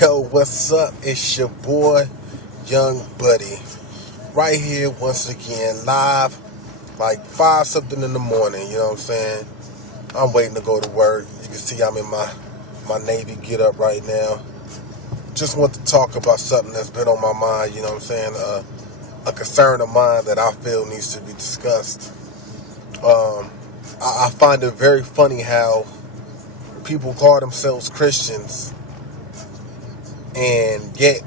Yo, what's up? It's your boy, Young Buddy. Right here once again, live, like 5 something in the morning, you know what I'm saying? I'm waiting to go to work. You can see I'm in my Navy get up right now. Just want to talk about something that's been on my mind, you know what I'm saying? A concern of mine that I feel needs to be discussed. I find it very funny how people call themselves Christians and yet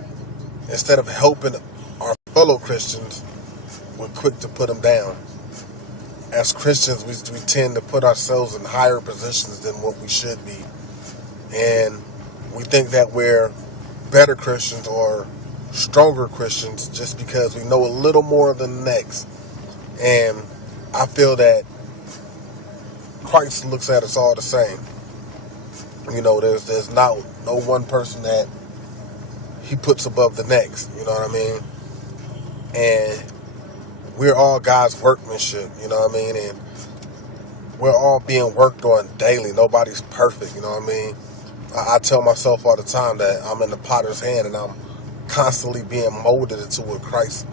instead of helping our fellow Christians, we're quick to put them down. As Christians, we tend to put ourselves in higher positions than what we should be. And we think that we're better Christians or stronger Christians just because we know a little more than the next. And I feel that Christ looks at us all the same. You know, there's not no one person that he puts above the next. You know what I mean? And we're all God's workmanship, you know what I mean? And we're all being worked on daily. Nobody's perfect, you know what I mean? I tell myself all the time that I'm in the potter's hand and I'm constantly being molded into what Christ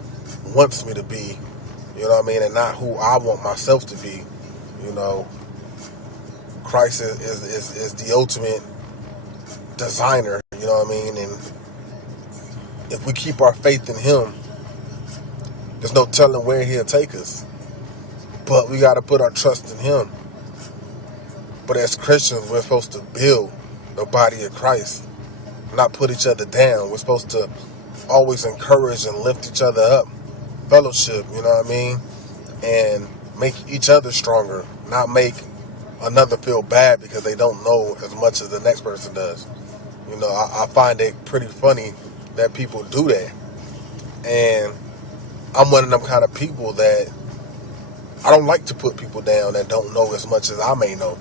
wants me to be, you know what I mean? And not who I want myself to be, you know? Christ is the ultimate designer, you know what I mean? And if we keep our faith in him, there's no telling where he'll take us. But we got to put our trust in him. But as Christians, we're supposed to build the body of Christ, not put each other down. We're supposed to always encourage and lift each other up. Fellowship, you know what I mean? And make each other stronger, not make another feel bad because they don't know as much as the next person does. You know, I find it pretty funny that people do that. And I'm one of them kind of people that I don't like to put people down that don't know as much as I may know,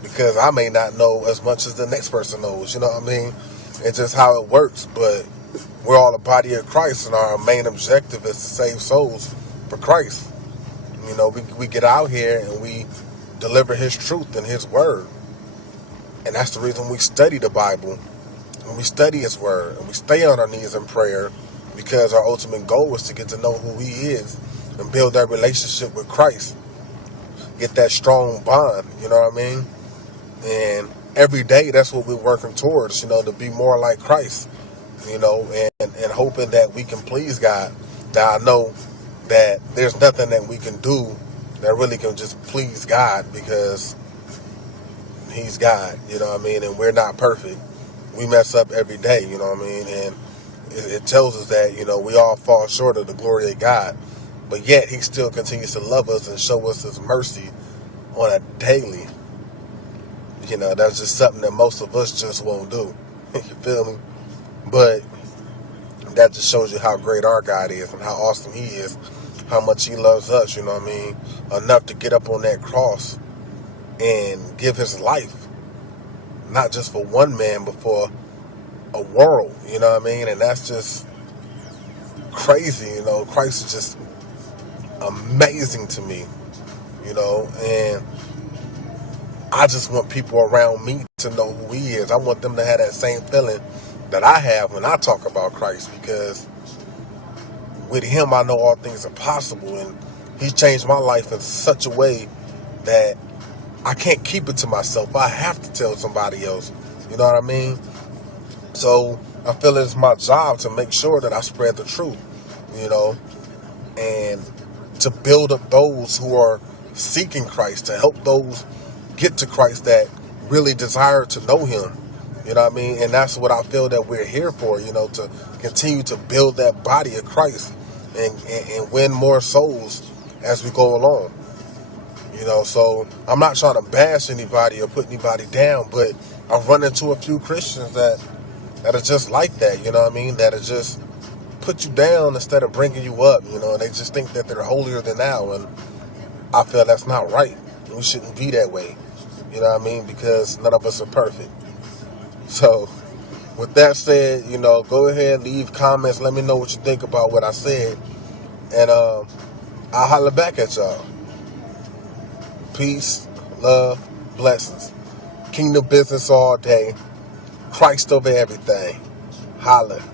because I may not know as much as the next person knows, you know what I mean? It's just how it works, but we're all a body of Christ, and our main objective is to save souls for Christ. You know, we get out here and we deliver his truth and his word, and that's the reason we study the Bible, and we study his word, and we stay on our knees in prayer, because our ultimate goal is to get to know who he is and build that relationship with Christ, get that strong bond, you know what I mean? And every day, that's what we're working towards, you know, to be more like Christ, you know, and hoping that we can please God. Now, I know that there's nothing that we can do that really can just please God, because he's God, you know what I mean? And we're not perfect. We mess up every day, you know what I mean? And it tells us that, you know, we all fall short of the glory of God. But yet, he still continues to love us and show us his mercy on a daily. You know, that's just something that most of us just won't do. You feel me? But that just shows you how great our God is and how awesome he is, how much he loves us, you know what I mean? Enough to get up on that cross and give his life, not just for one man, but for a world, you know what I mean? And that's just crazy, you know? Christ is just amazing to me, you know? And I just want people around me to know who he is. I want them to have that same feeling that I have when I talk about Christ, because with him I know all things are possible, and he's changed my life in such a way that I can't keep it to myself. I have to tell somebody else. You know what I mean? So I feel it's my job to make sure that I spread the truth, you know, and to build up those who are seeking Christ, to help those get to Christ that really desire to know him. You know what I mean? And that's what I feel that we're here for, you know, to continue to build that body of Christ and win more souls as we go along. You know, so I'm not trying to bash anybody or put anybody down, but I've run into a few Christians that are just like that, you know what I mean? That are just put you down instead of bringing you up, you know. They just think that they're holier than thou, and I feel that's not right. We shouldn't be that way, you know what I mean? Because none of us are perfect. So, with that said, you know, go ahead, leave comments, let me know what you think about what I said, and I'll holler back at y'all. Peace, love, blessings. Kingdom business all day. Christ over everything. Holla.